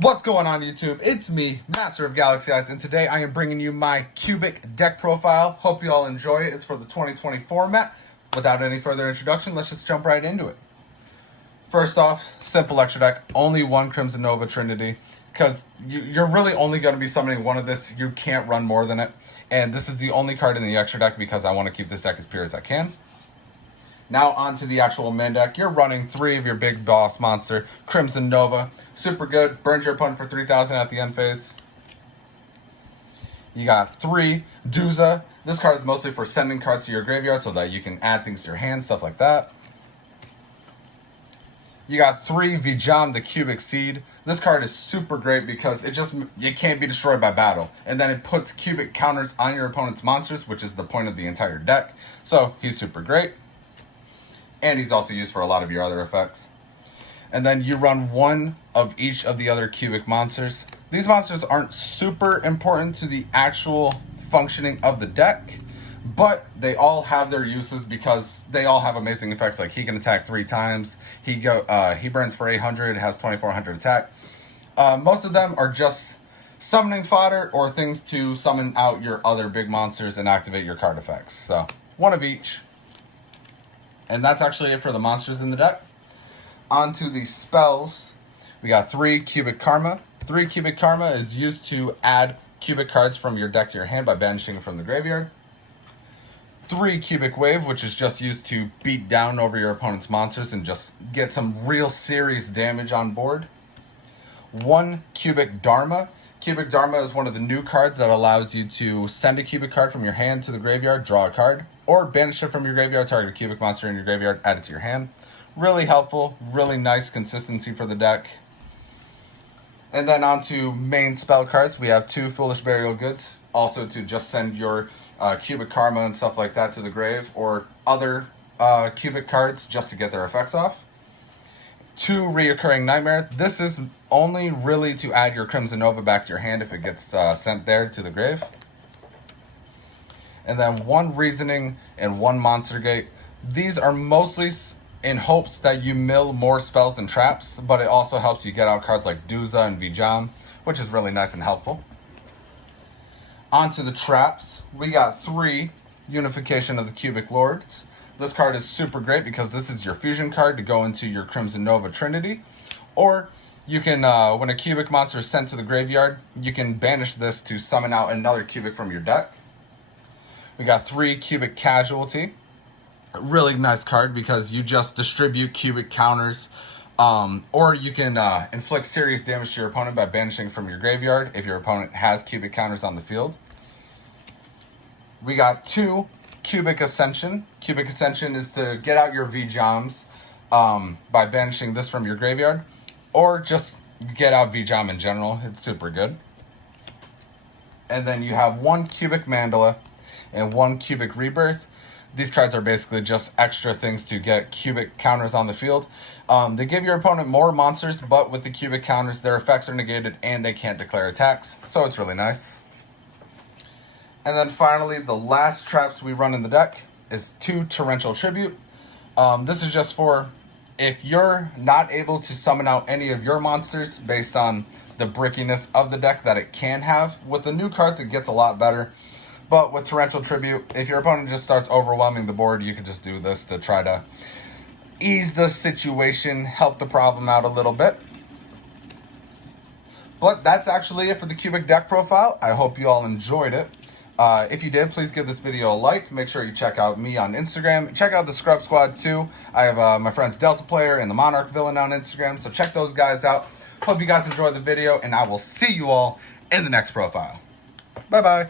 What's going on YouTube? It's me, Master of Galaxy Eyes, and today I am bringing you my Cubic.Deck profile. Hope you all enjoy it. It's for the 2020 format. Without any further introduction, let's just jump right into it. First off, simple extra deck, only one Crimson Nova Trinity, because you're really only going to be summoning one of this. You can't run more than it, and this is the only card in the extra deck because I want to keep this deck as pure as I can. Now onto the actual main deck. You're running 3 of your big boss monster, Crimson Nova. Super good. Burns your opponent for 3,000 at the end phase. You got 3 Duza. This card is mostly for sending cards to your graveyard so that you can add things to your hand, stuff like that. You got 3 Vijam, the Cubic Seed. This card is super great because it can't be destroyed by battle. And then it puts cubic counters on your opponent's monsters, which is the point of the entire deck. So he's super great. And he's also used for a lot of your other effects. And then you run 1 of each of the other cubic monsters. These monsters aren't super important to the actual functioning of the deck, but they all have their uses because they all have amazing effects. Like he can attack 3 times. He burns for 800, has 2,400 attack. Most of them are just summoning fodder or things to summon out your other big monsters and activate your card effects. So 1 of each. And that's actually it for the monsters in the deck. On to the spells. We got 3 Cubic Karma. 3 Cubic Karma is used to add cubic cards from your deck to your hand by banishing it from the graveyard. 3 Cubic Wave, which is just used to beat down over your opponent's monsters and just get some real serious damage on board. 1 Cubic Dharma. Cubic Dharma is one of the new cards that allows you to send a cubic card from your hand to the graveyard, draw a card, or banish it from your graveyard, target a cubic monster in your graveyard, add it to your hand. Really helpful, really nice consistency for the deck. And then on to main spell cards, we have 2 Foolish Burial Goods, also to just send your cubic karma and stuff like that to the grave, or other cubic cards just to get their effects off. 2 Reoccurring Nightmare. This is only really to add your Crimson Nova back to your hand if it gets sent there to the grave. And then 1 Reasoning and 1 Monster Gate. These are mostly in hopes that you mill more spells and traps, but it also helps you get out cards like Duza and Vijam, which is really nice and helpful. Onto the traps. We got 3 Unification of the Cubic Lords. This card is super great because this is your fusion card to go into your Crimson Nova Trinity. Or you can, when a cubic monster is sent to the graveyard, you can banish this to summon out another cubic from your deck. We got 3 Cubic Casualty. A really nice card because you just distribute cubic counters. Or you can inflict serious damage to your opponent by banishing from your graveyard if your opponent has cubic counters on the field. We got 2 Cubic Ascension. Cubic Ascension is to get out your Vijams by banishing this from your graveyard. Or just get out Vijam in general. It's super good. And then you have 1 Cubic Mandala and 1 Cubic Rebirth. These cards are basically just extra things to get cubic counters on the field. They give your opponent more monsters, but with the cubic counters, their effects are negated and they can't declare attacks. So it's really nice. And then finally, the last traps we run in the deck is 2 Torrential Tribute. This is just for if you're not able to summon out any of your monsters based on the brickiness of the deck that it can have. With the new cards, it gets a lot better. But with Torrential Tribute, if your opponent just starts overwhelming the board, you can just do this to try to ease the situation, help the problem out a little bit. But that's actually it for the Cubic.Deck profile. I hope you all enjoyed it. If you did, please give this video a like. Make sure you check out me on Instagram. Check out the Scrub Squad too. I have my friends Delta Player and the Monarch Villain on Instagram. So check those guys out. Hope you guys enjoyed the video, and I will see you all in the next profile. Bye-bye.